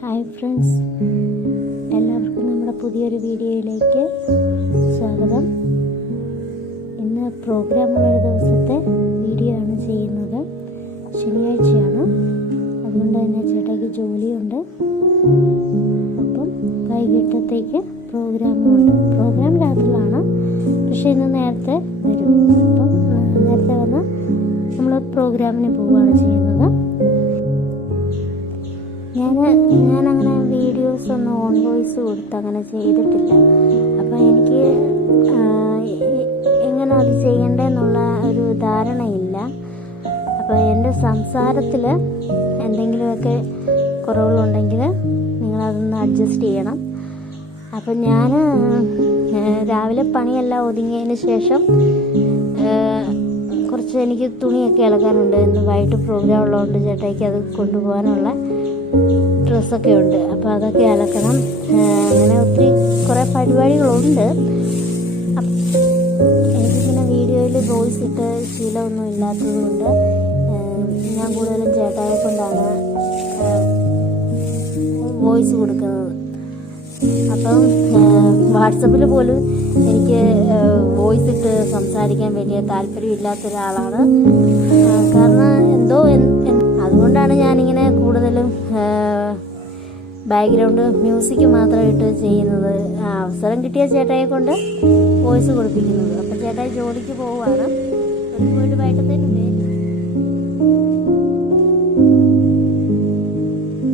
Hi friends, എല്ലാവർക്കും നമ്മുടെ പുതിയൊരു വീഡിയോയിലേക്ക് സ്വാഗതം. ഇന്ന് പ്രോഗ്രാമുള്ളൊരു ദിവസത്തെ വീഡിയോ ആണ് ചെയ്യുന്നത്. ശനിയാഴ്ചയാണ്, അതുകൊണ്ട് തന്നെ ചേട്ടായിക്ക് ജോലിയുണ്ട്. അപ്പം വൈകിട്ടത്തേക്ക് പ്രോഗ്രാമുണ്ട്. പ്രോഗ്രാം രാത്രിയിലാണ്, പക്ഷേ ഇന്ന് നേരത്തെ വരും. അപ്പം നേരത്തെ വന്ന് നമ്മൾ പ്രോഗ്രാമിന് പോവുകയാണ് ചെയ്യുന്നത്. ഞാനങ്ങനെ വീഡിയോസൊന്നും ഓൺ വോയിസ് കൊടുത്ത് അങ്ങനെ ചെയ്തിട്ടില്ല. അപ്പോൾ എനിക്ക് എങ്ങനെ അത് ചെയ്യണ്ടെന്നുള്ള ഒരു ധാരണയില്ല. അപ്പോൾ എൻ്റെ സംസാരത്തിൽ എന്തെങ്കിലുമൊക്കെ കുറവുകളുണ്ടെങ്കിൽ നിങ്ങളതൊന്ന് അഡ്ജസ്റ്റ് ചെയ്യണം. അപ്പം ഞാൻ രാവിലെ പണിയെല്ലാം ഒതുങ്ങിയതിന് ശേഷം കുറച്ച് എനിക്ക് തുണിയൊക്കെ ഇളക്കാനുണ്ട്. ഇന്ന് വൈകിട്ട് പ്രോഗ്രാം ഉള്ളതുകൊണ്ട് ചേട്ടായിക്ക് അത് കൊണ്ടുപോകാനുള്ള ഡ്രസ്സൊക്കെ ഉണ്ട്. അപ്പോൾ അതൊക്കെ അലക്കണം. അങ്ങനെ കുറേ പരിപാടികളുണ്ട്. എനിക്കിങ്ങനെ വീഡിയോയിൽ വോയിസ് ഇട്ട് ശീലമൊന്നും ഇല്ലാത്തത് കൊണ്ട് ഞാൻ കൂടുതലും ചേട്ടായെ കൊണ്ടാണ് വോയിസ് കൊടുക്കുന്നത്. അപ്പം വാട്സപ്പിൽ പോലും എനിക്ക് വോയിസ് ഇട്ട് സംസാരിക്കാൻ വലിയ താല്പര്യമില്ലാത്ത ഒരാളാണ്. കാരണം അതുകൊണ്ടാണ് ഞാനിങ്ങനെ കൂടുതലും ബാക്ക്ഗ്രൗണ്ട് മ്യൂസിക് മാത്രമായിട്ട് ചെയ്യുന്നത്. അവസരം കിട്ടിയ ചേട്ടായെ കൊണ്ട് വോയിസ് കൊടുപ്പിക്കുന്നത്. അപ്പം ചേട്ടായി ജോലിക്ക് പോവുകയാണ്. പോയിട്ട് വൈകിട്ടത്തേക്ക് വരും.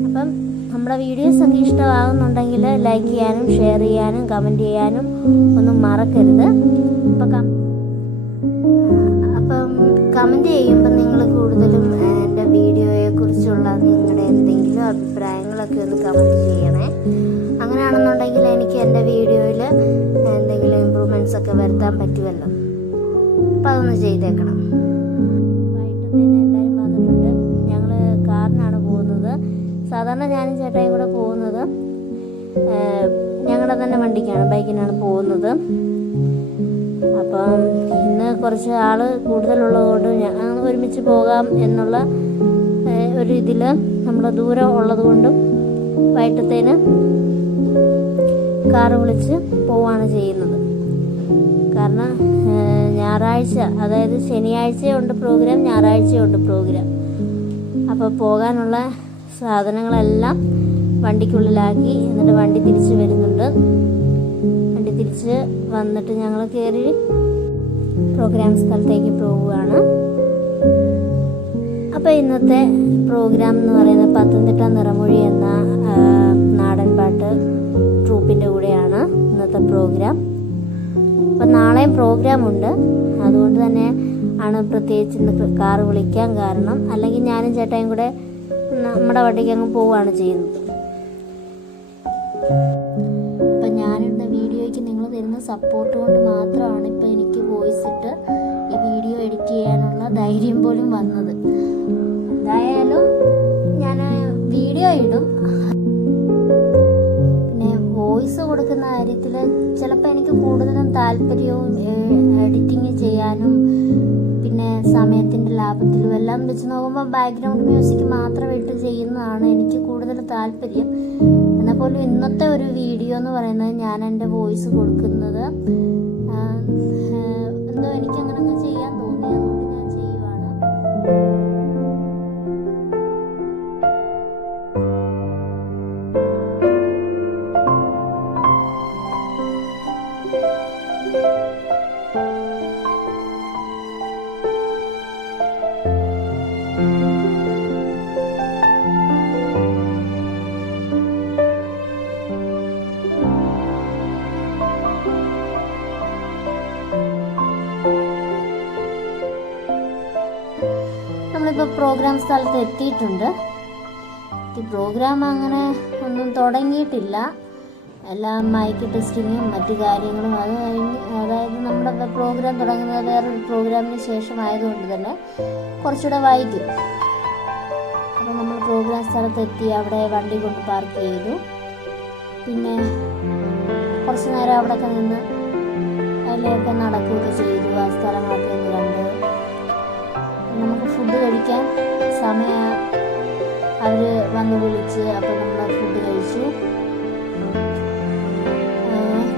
അപ്പം നമ്മുടെ വീഡിയോസൊക്കെ ഇഷ്ടമാകുന്നുണ്ടെങ്കിൽ ലൈക്ക് ചെയ്യാനും ഷെയർ ചെയ്യാനും കമൻറ്റ് ചെയ്യാനും ഒന്നും മറക്കരുത്. അപ്പം കമൻറ്റ് ചെയ്യുമ്പോൾ നിങ്ങൾ കൂടുതലും എൻ്റെ വീഡിയോയെക്കുറിച്ചുള്ള നിങ്ങളുടെ എന്തെങ്കിലും അഭിപ്രായങ്ങളൊക്കെ ഒന്ന് കമൻറ്റ് ചെയ്യണേ. അങ്ങനെയാണെന്നുണ്ടെങ്കിൽ എനിക്ക് എൻ്റെ വീഡിയോയിൽ എന്തെങ്കിലും ഇമ്പ്രൂവ്മെൻറ്റ്സ് ഒക്കെ വരുത്താൻ പറ്റുമല്ലോ. അപ്പം അതൊന്ന് ചെയ്തേക്കണം. വൈകിട്ടത്തേന് എല്ലാവരും വന്നിട്ടുണ്ട്. ഞങ്ങൾ കാറിനാണ് പോകുന്നത്. സാധാരണ ഞാനും ചേട്ടായും കൂടെ പോകുന്നത് ഞങ്ങളുടെ തന്നെ വണ്ടിക്കാണ്, ബൈക്കിനാണ് പോകുന്നത്. അപ്പം ഇന്ന് കുറച്ച് ആൾ കൂടുതലുള്ളതുകൊണ്ട് ഞങ്ങൾ ഒരുമിച്ച് പോകാം എന്നുള്ള ഒരു ഇതിൽ നമ്മൾ ദൂരം ഉള്ളത് കൊണ്ടും വൈകിട്ടത്തേന് കാറ് വിളിച്ച് പോവുകയാണ് ചെയ്യുന്നത്. കാരണം ഞായറാഴ്ച, അതായത് ശനിയാഴ്ചയുണ്ട് പ്രോഗ്രാം, ഞായറാഴ്ചയുണ്ട് പ്രോഗ്രാം. അപ്പോൾ പോകാനുള്ള സാധനങ്ങളെല്ലാം വണ്ടിക്കുള്ളിലാക്കി എന്നിട്ട് വണ്ടി തിരിച്ച് വരുന്നുണ്ട്. വണ്ടി തിരിച്ച് വന്നിട്ട് ഞങ്ങൾ കയറി പ്രോഗ്രാം സ്ഥലത്തേക്ക് പോവുകയാണ്. അപ്പോൾ ഇന്നത്തെ പ്രോഗ്രാം എന്ന് പറയുന്നത് പത്തനംതിട്ട നിറമൊഴി എന്ന നാടൻ പാട്ട് ട്രൂപ്പിൻ്റെ കൂടെയാണ് ഇന്നത്തെ പ്രോഗ്രാം. അപ്പം നാളെയും പ്രോഗ്രാമുണ്ട്. അതുകൊണ്ട് തന്നെ ആണ് പ്രത്യേകിച്ച് ഇന്ന് കാറ് വിളിക്കാൻ കാരണം. അല്ലെങ്കിൽ ഞാനും ചേട്ടായും കൂടെ നമ്മുടെ വണ്ടിക്ക് അങ്ങ് പോവുകയാണ് ചെയ്യുന്നത്. അപ്പം ഞാനിടുന്ന വീഡിയോയ്ക്ക് നിങ്ങൾ തരുന്ന സപ്പോർട്ട് കൊണ്ട് മാത്രമാണ് ഇപ്പം എനിക്ക് വോയിസ് ഇട്ട് ഈ വീഡിയോ എഡിറ്റ് ചെയ്യാനുള്ള ധൈര്യം പോലും വന്നത്. എന്തായാലും ഞാൻ വീഡിയോ ഇടും. പിന്നെ വോയിസ് കൊടുക്കുന്ന കാര്യത്തിൽ ചിലപ്പോൾ എനിക്ക് കൂടുതലും താല്പര്യവും എഡിറ്റിങ് ചെയ്യാനും പിന്നെ സമയത്തിൻ്റെ ലാഭത്തിലും എല്ലാം വെച്ച് നോക്കുമ്പോൾ ബാക്ക്ഗ്രൗണ്ട് മ്യൂസിക് മാത്രം ഇട്ട് ചെയ്യുന്നതാണ് എനിക്ക് കൂടുതൽ താല്പര്യം. എന്നാൽ പോലും ഇന്നത്തെ ഒരു വീഡിയോ എന്ന് പറയുന്നത് ഞാൻ എൻ്റെ വോയിസ് കൊടുക്കുന്നത് എന്തോ എനിക്കങ്ങനെ അങ്ങ് ചെയ്യാൻ തോന്നി, അതുകൊണ്ട് ഞാൻ ചെയ്യുവാണ്. നമ്മളിപ്പോൾ പ്രോഗ്രാം സ്ഥലത്ത് എത്തിയിട്ടുണ്ട്. ഈ പ്രോഗ്രാം അങ്ങനെ ഒന്നും തുടങ്ങിയിട്ടില്ല. എല്ലാം മൈക്ക് ടെസ്റ്റിങ്ങും മറ്റു കാര്യങ്ങളും അത് കഴിഞ്ഞ്, അതായത് നമ്മുടെ പ്രോഗ്രാം തുടങ്ങുന്നത് വേറൊരു പ്രോഗ്രാമിന് ശേഷമായതുകൊണ്ട് തന്നെ കുറച്ചുകൂടെ വൈകും. അപ്പോൾ നമ്മൾ പ്രോഗ്രാം സ്ഥലത്തെത്തി. അവിടെ വണ്ടി കൊണ്ട് പാർക്ക് ചെയ്തു. പിന്നെ കുറച്ച് നേരം അവിടെയൊക്കെ നിന്ന് അതിലൊക്കെ നടക്കുകയൊക്കെ ചെയ്തു. ആ സ്ഥലങ്ങളൊക്കെ ഒന്ന് കണ്ട് നമുക്ക് ഫുഡ് കഴിക്കാൻ സമയം അവർ വന്ന് വിളിച്ച്. അപ്പം നമ്മൾ ഫുഡ്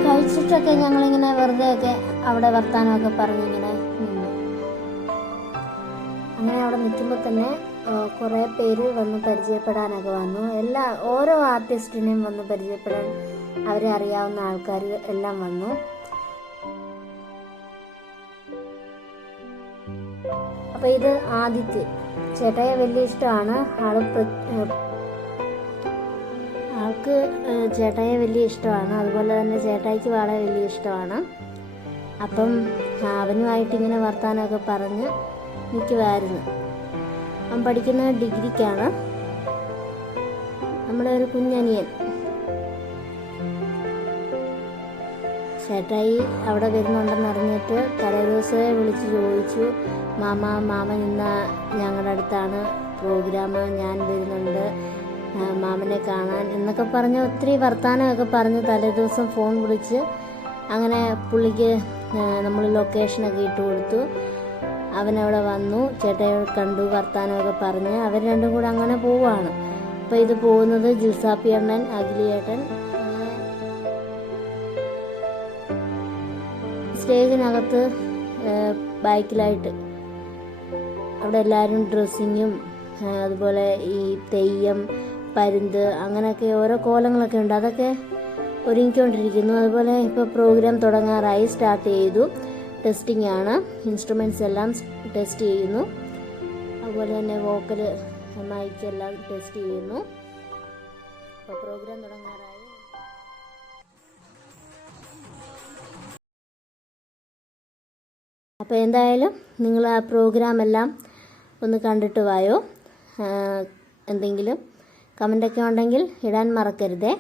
കഴിച്ചിട്ടൊക്കെ ഞങ്ങളിങ്ങനെ വെറുതെയൊക്കെ അവിടെ വർത്താനമൊക്കെ പറഞ്ഞിങ്ങനെ നിന്നു. അങ്ങനെ അവിടെ നിൽക്കുമ്പോൾ തന്നെ കുറേ പേര് വന്ന് പരിചയപ്പെടാനൊക്കെ വന്നു. ഓരോ ആർട്ടിസ്റ്റിനെയും വന്ന് പരിചയപ്പെടാൻ അവരെ അറിയാവുന്ന ആൾക്കാർ എല്ലാം വന്നു. അപ്പോൾ ഇത് ആദിത്യ ചേട്ടായെ വലിയ ഇഷ്ടമാണ്. ആൾക്ക് ചേട്ടായെ വലിയ ഇഷ്ടമാണ്. അതുപോലെ തന്നെ ചേട്ടായിക്ക് വളരെ വലിയ ഇഷ്ടമാണ്. അപ്പം അവനുമായിട്ടിങ്ങനെ വർത്താനമൊക്കെ പറഞ്ഞ് നിൽക്കുമായിരുന്നു. അവൻ പഠിക്കുന്ന ഡിഗ്രിക്കാണ്. നമ്മുടെ ഒരു കുഞ്ഞനിയൻ. ചേട്ടായി അവിടെ വരുന്നുണ്ടെന്ന് അറിഞ്ഞിട്ട് തലേദിവസമേ വിളിച്ച് ചോദിച്ചു, മാമൻ ഇന്ന് ഞങ്ങളുടെ അടുത്താണ് പ്രോഗ്രാം, ഞാൻ വരുന്നുണ്ട് മാമനെ കാണാൻ എന്നൊക്കെ പറഞ്ഞ് ഒത്തിരി വർത്താനമൊക്കെ പറഞ്ഞ് തലേദിവസം ഫോൺ വിളിച്ച് അങ്ങനെ പുള്ളിക്ക് നമ്മൾ ലൊക്കേഷനൊക്കെ ഇട്ട് കൊടുത്തു. അവനവിടെ വന്നു, ചേട്ടായി കണ്ടു, വർത്താനമൊക്കെ പറഞ്ഞ് അവർ രണ്ടും കൂടെ അങ്ങനെ പോവുകയാണ്. അപ്പോൾ ഇത് പോകുന്നത് ജിൽസാപ്പി അണ്ണൻ, അഖിലിയേട്ടൻ, സ്റ്റേജിനകത്ത് ബൈക്കിലായിട്ട് അവിടെ എല്ലാവരും ഡ്രസ്സിങ്ങും അതുപോലെ ഈ തെയ്യം, പരുന്ത്, അങ്ങനെയൊക്കെ ഓരോ കോലങ്ങളൊക്കെ ഉണ്ട്. അതൊക്കെ ഒരുങ്ങിക്കൊണ്ടിരിക്കുന്നു. അതുപോലെ ഇപ്പോൾ പ്രോഗ്രാം തുടങ്ങാറായി, സ്റ്റാർട്ട് ചെയ്തു. ടെസ്റ്റിംഗ് ആണ്, ഇൻസ്ട്രുമെൻറ്റ്സ് എല്ലാം ടെസ്റ്റ് ചെയ്യുന്നു. അതുപോലെ തന്നെ വോക്കൽ, മൈക്ക് എല്ലാം ടെസ്റ്റ് ചെയ്യുന്നു. അപ്പോൾ പ്രോഗ്രാം തുടങ്ങാറായി. അപ്പോൾ എന്തായാലും നിങ്ങൾ ആ പ്രോഗ്രാം എല്ലാം ഒന്ന് കണ്ടിട്ട് വായോ. എന്തെങ്കിലും കമൻ്റൊക്കെ ഉണ്ടെങ്കിൽ ഇടാൻ മറക്കരുതേ.